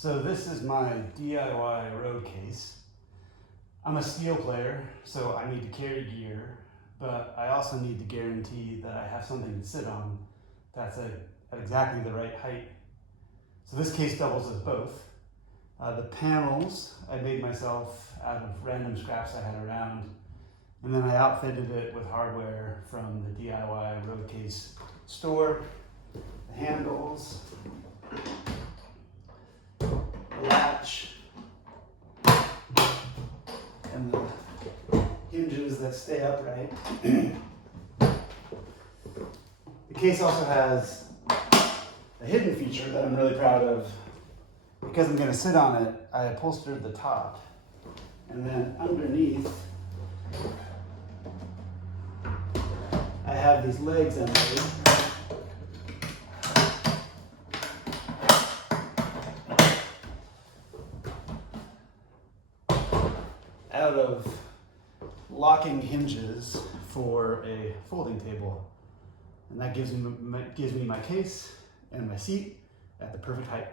So this is my DIY road case. I'm a steel player, so I need to carry gear, but I also need to guarantee that I have something to sit on that's at exactly the right height. So this case doubles as both. The panels I made myself out of random scraps I had around, and then I outfitted it with hardware from the DIY road case store. The handles, the latch, and the hinges that stay upright. The case also has a hidden feature that I'm really proud of. Because I'm going to sit on it, I upholstered the top, and then underneath I have these legs I made. Out of locking hinges for a folding table, and that gives me my case and my seat at the perfect height.